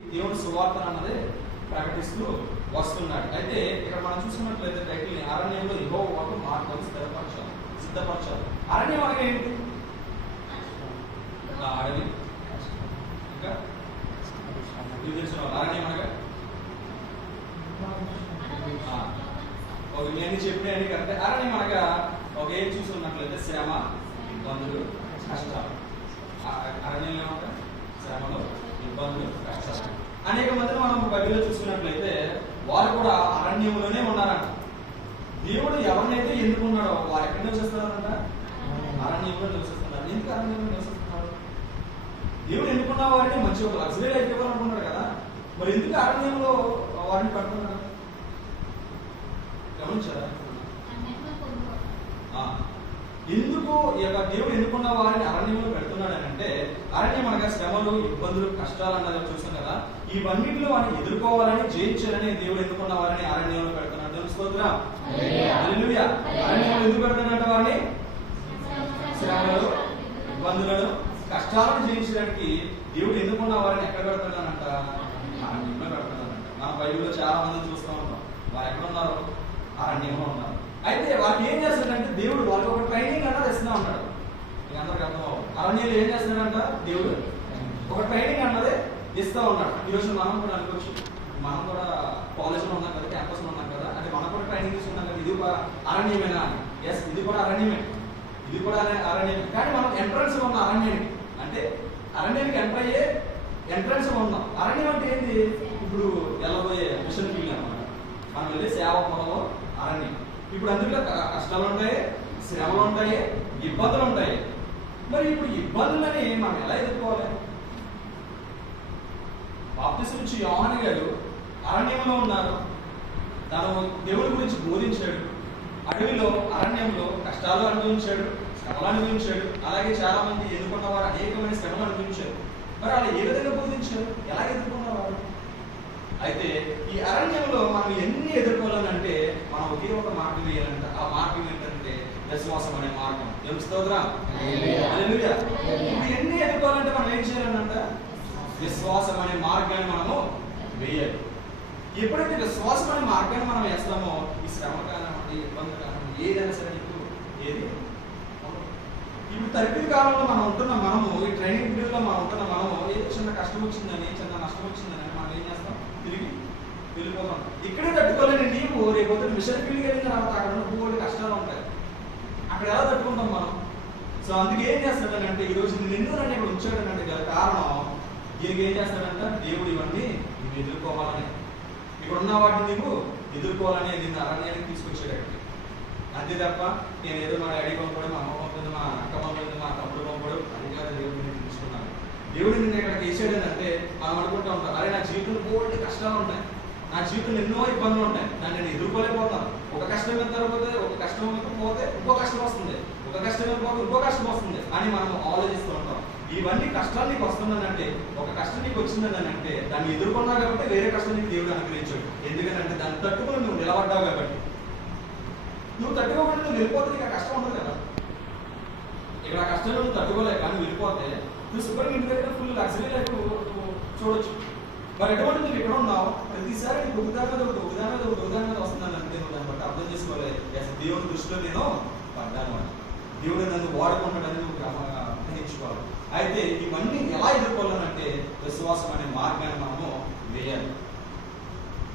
దేవుని సువార్త అన్నది ప్రకటిస్తూ వస్తున్నాడు. అయితే ఇక్కడ మనం చూసుకున్నట్లయితే టైటిల్ అరణ్యంలో యెహోవా మార్గం సిద్ధపరచాలి. అరణ్యం అనగా ఏంటి? అడవి. ఇంకా ఇది తెలిసిన అరణ్యం అనగా నేను చెప్పిన కరెక్ట్. అరణ్యం అనగా ఒక ఏం చూసుకున్నట్లయితే శ్రమ, ఇబ్బందులు, కష్టాలు. అరణ్యంలో ఏమంటే శ్రమలు, ఇబ్బందులు, కష్టాలు. అనేక మందిని మనం బైబిల్లో చూసుకున్నట్లయితే వారు కూడా అరణ్యంలోనే ఉన్నారంట. దేవుడు ఎవరినైతే ఎన్నుకున్నాడో వారు ఎక్కడ నివసిస్తున్నారంట? అరణ్యంలో నివసిస్తున్నారు. ఎందుకు అరణ్యంలో నివసిస్తున్నారు? దేవుడు ఎన్నుకున్న వారిని మంచి ఒక లగ్జరీ లైఫ్ ఇవ్వాలనుకున్నాడు కదా, మరి ఎందుకు అరణ్యంలో వారిని పెడుతున్నాడు? గమనించారా? ఎందుకు దేవుడు ఎన్నుకున్న వారిని అరణ్యంలో పెడుతున్నాడు అని అంటే, అరణ్యం అనగా శ్రమలు, ఇబ్బందులు, కష్టాలు అన్నది చూసాం కదా, ఇవన్నిటిలో వారిని ఎదుర్కోవాలని, జయించాలని దేవుడు ఎన్నుకున్న వారిని అరణ్యంలో పెడుతున్నాడు. స్తోత్రం. హల్లెలూయా. అరణ్యంలో ఎందుకు పెడుతున్నట్టు వారిని? శ్రమలు, ఇబ్బందులను, కష్టాలను జయించడానికి దేవుడు ఎన్నుకున్న వారిని ఎక్కడ పెడుతున్నాడంట? అరణ్యంలో పెడుతున్నాడంట. మన బైబిల్లో చాలా మందిని చూస్తూ ఉంటాం. వారు ఎక్కడ ఉన్నారు? అరణ్యంలో ఉన్నారు. అయితే వారికి ఏం చేస్తాడంటే దేవుడు వాళ్ళకి ఒక ట్రైనింగ్ అన్నది ఇస్తూ ఉంటాడు. మీకు అందరికి అర్థం అవ్వదు. అరణ్యంలో ఏం చేస్తున్నాడంట? దేవుడు ఒక ట్రైనింగ్ అన్నది ఇస్తూ ఉన్నాడు. ఈరోజు మనం కూడా అనుకోవచ్చు, మనం కూడా కాలేజ్లో ఉన్నాం కదా, క్యాంపస్లో ఉన్నాం కదా, అంటే మనం కూడా ట్రైనింగ్ తీసుకున్నాం కదా, ఇది ఒక అరణ్యమేనా అని. ఎస్, ఇది కూడా అరణ్యమే, ఇది కూడా అరణ్యమే. కానీ మనం ఎంట్రన్స్ ఉన్న అరణ్యానికి, అంటే అరణ్యానికి ఎంటర్ అయ్యే ఎంట్రన్స్ ఉన్నాం. అరణ్యం అంటే ఏంటి? ఇప్పుడు వెళ్ళబోయే మిషన్ ఫీల్డ్ అన్నమాట. మనం వెళ్ళే సేవ పొలంలో అరణ్యం. ఇప్పుడు అందులో కష్టాలు ఉంటాయి, శ్రమలు ఉంటాయి, ఇబ్బందులు ఉంటాయి. మరి ఇప్పుడు ఇబ్బందులని మనం ఎలా ఎదుర్కోవాలి? బాప్తిసం ఇచ్చి యోహాను గారు అరణ్యంలో ఉన్నారు. తను దేవుడి గురించి బోధించాడు. అడవిలో, అరణ్యంలో కష్టాలు అనుభవించాడు, శ్రమలు అనుభవించాడు. అలాగే చాలా మంది ఎదుర్కొన్న వారు అనేకమైన శ్రమలు అనుభవించారు. మరి వాళ్ళు ఏ విధంగా బోధించారు? ఎలా ఎదుర్కొన్నవారు? అయితే ఈ అరణ్యంలో మనం ఎన్ని ఎదుర్కోవాలని అంటే మనం ఒకే ఒక మార్గం వేయాలంట. ఆ మార్గం ఏంటంటే విశ్వాసం అనే మార్గం. స్తోత్రం. హల్లెలూయా. ఇప్పుడు ఎన్ని ఎదుర్కోవాలంటే మనం ఏం చేయాలనంట? విశ్వాసం అనే మార్గాన్ని మనము వేయాలి. ఎప్పుడైతే విశ్వాసం అనే మార్గాన్ని మనం వేస్తామో ఈ శ్రమ కానివ్వండి, ఇబ్బంది కానివ్వండి, ఏదైనా సరే ఏది ఇప్పుడు తరగతి కాలంలో మనం ఉంటున్నాం. మనము ఈ ట్రైనింగ్ పీరియడ్లో మనం ఉంటున్నాం. మనము ఏదో చిన్న కష్టం వచ్చిందని, చిన్న నష్టం వచ్చిందని మనం ఏం చేస్తాం? తిరిగి వెళ్ళిపోతాం. ఇక్కడే తట్టుకోలేని నీవు రేపు మిషన్ ఫీల్డ్కి వెళ్ళిన తర్వాత అక్కడ ఉన్న భూగోళ కష్టాలు ఉంటాయి. అక్కడ ఎలా తట్టుకుంటాం మనం? సో అందుకే ఏం చేస్తాడనంటే ఈరోజు నిన్ను నన్ను ఇక్కడ ఉంచాడనంటే గల కారణం దీనికి ఏం చేస్తాడంట? దేవుడు ఇవన్నీ నువ్వు ఎదుర్కోవాలని, ఇక్కడ ఉన్న వాటిని నువ్వు ఎదుర్కోవాలని నిన్ను అరణ్యానికి తీసుకొచ్చాడు. అంతే తప్ప నేను ఏదో మా డాడీ పంపడం, మా అమ్మ పంపింది, మా అక్క పంపింది, మా తమ్ముడు పంపడం అది కాదు. దేవుడు నేను తీసుకున్నాను. దేవుడు నిన్ను ఇక్కడికి వేసాడనంటే మనం అనుకుంటూ ఉంటాం, అరే నా జీవితంలో బోల్డ్ కష్టాలు ఉంటాయి, నా జీవితంలో ఎన్నో ఇబ్బందులు ఉంటాయి, దాన్ని నేను ఎదుర్కోలేకపోతాను. ఒక కష్టం మీద పోతే, ఒక కష్టం పోతే ఇంకో కష్టం వస్తుంది, ఒక కష్టం మీద పోతే ఇంకో కష్టం వస్తుంది అని మనం ఆలోచిస్తూ ఉంటాం. ఇవన్నీ కష్టాలు నీకు వస్తుందనంటే, ఒక కష్టం నీకు వచ్చిందని అంటే దాన్ని ఎదుర్కొన్నావు కాబట్టి వేరే కష్టం నీకు దేవుడు అనుగ్రహించాడు. ఎందుకంటే దాన్ని తట్టుకుని నువ్వు నిలబడ్డావు కాబట్టి. నువ్వు తట్టుకోకుండా నువ్వు వెళ్ళిపోతే నీకు ఆ కష్టం ఉండదు కదా. ఇక్కడ ఆ కష్టంలో నువ్వు తట్టుకోలేక కానీ వెళ్ళిపోతే నువ్వు శుభ్రంగా ఇంటి దగ్గర ఫుల్ లగ్జరీ లైఫ్ చూడొచ్చు. మరి ఎటువంటి నువ్వు ఇక్కడ ఉన్నావు, ప్రతిసారి నీకు ఒకదాని మీద వస్తుందని అంటే నువ్వు దాన్ని బట్టి అర్థం చేసుకోవాలి, అసలు దేవుడి దృష్టిలో నేను పడ్డాను అని, దేవుడు నన్ను వాడుకుంటాడని నువ్వు గ్రహించుకోవాలి. అయితే ఇవన్నీ ఎలా ఎదుర్కోవాలనంటే విశ్వాసం అనే మార్గాన్ని మనము వేయాలి.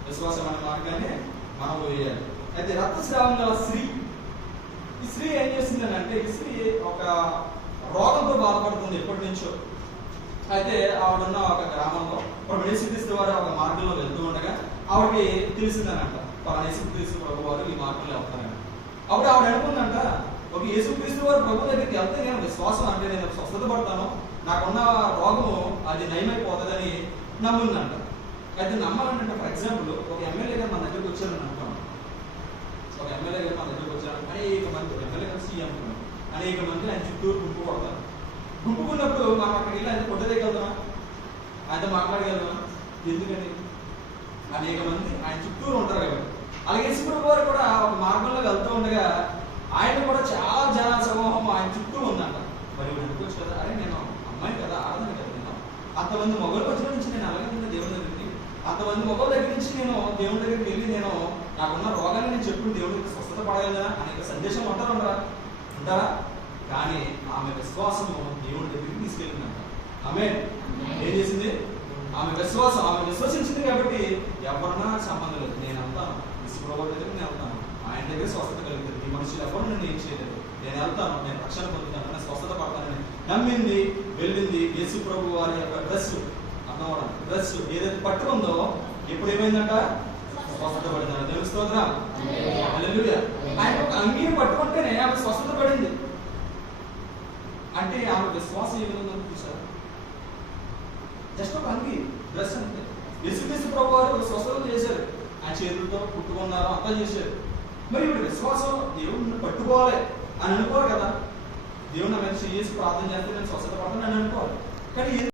విశ్వాసం అనే మార్గాన్ని మనం వేయాలి. అయితే రక్తస్రావం గల స్త్రీ, ఈ స్త్రీ ఏం చేసిందని అంటే, ఈ స్త్రీ ఒక రోగంతో బాధపడుతుంది ఎప్పటి నుంచో. అయితే ఆవిడున్న ఒక గ్రామంలో యేసుక్రీస్తు వారు ఒక మార్గంలో వెళ్తూ ఉండగా ఆవిడకి తెలిసిందనంట, యేసుక్రీస్తు ప్రభు వారు ఈ మార్గంలో వెళ్తారని. అప్పుడు ఆవిడ అనుకుందంట, ఒక యేసుక్రీస్తు వారు ప్రభు దగ్గరికి వెళ్తే నేను విశ్వాసం అంటే నేను స్వస్థత పడతాను, నాకున్న రోగము అది నయమైపోతుందని నమ్ముందంట. అయితే నమ్మాలంటే ఫర్ ఎగ్జాంపుల్ ఒక ఎమ్మెల్యే గారు మన దగ్గరికి వచ్చారని అనుకోండి. ఒక ఎమ్మెల్యే గారు మన దగ్గరికి వచ్చారు, అనేక మంది ఎమ్మెల్యే గారు సీఎం అనేక మంది ఆయన చుట్టూరు గుంపు కొడతారు. గుంపుకున్నప్పుడు మనం అక్కడికి వెళ్ళి ఆయన కొట్టదేయగలుగుతామా? ఆయనతో మాట్లాడగలుగుతామా? ఎందుకని? అనేక మంది ఆయన చుట్టూరు ఉంటారు కాబట్టి. అలాగే యేసుప్రభు వారు కూడా ఒక మార్గంలో వెళ్తూ ఉండగా ఆయన కూడా చాలా జన సమూహం ఆయన చుట్టూ ఉందంట. మరి అనుకోవచ్చు కదా, అరే నేను అమ్మాయి కదా, ఆడదాన్ని కదా, నేను అంతమంది మొగల మధ్య నుంచి నేను అలాగే ఉన్నా దేవుని దగ్గరికి. అంతమంది మొగల దగ్గర నుంచి నేను దేవుని దగ్గరికి వెళ్ళి నేను నాకున్న రోగాన్ని నేను చెప్పుకుని దేవుడికి స్వస్థత పడగలదా అనే సందేశం ఉంటారా? కానీ ఆమె విశ్వాసము దేవుడి దగ్గరికి తీసుకెళ్ళిందంట. ఆమె ఏం చేసింది? ఆమె విశ్వసించింది కాబట్టి ఎవరన్నా సంబంధం లేదు, నేను వెళ్తాను, విశ్వప్రభు దగ్గరికి నేను వెళ్తాను, ఆయన దగ్గర స్వస్థత కలుగుతుంది. ఈ మనుషులు ఎవరు నన్ను ఏం చేయలేదు, నేను వెళ్తాను, నేను రక్షణ పొందుతాను, నేను స్వస్థత పడతానని నమ్మింది, వెళ్ళింది. యేసు ప్రభు వారి యొక్క డ్రెస్ ఏదైతే పట్టుకుందో ఎప్పుడు ఏమైందంట? స్వస్థత పడిందంట. దేవుని స్తోత్రం. హల్లెలూయా. ఆయన ఒక అంగీని పట్టుకుంటేనే ఆమె స్వస్థత పడింది. అంటే ఆమె విశ్వాసం ఏ విధంగా చూసారు? జస్ట్ ఒక అంగి, డ్రెస్ అంతే. యేసుక్రీస్తు ప్రభు వారు స్వస్థత చేశారు, ఆయన చేతులతో పుట్టుకున్నారు, అంతా చేశారు. మరి ఇప్పుడు విశ్వాసం దేవుడిని పట్టుకోవాలి అని అనుకోరు కదా. దేవుని ఆమె చేసి ప్రార్థన చేస్తే నేను స్వస్థత పడతాను అని అనుకోవాలి. కానీ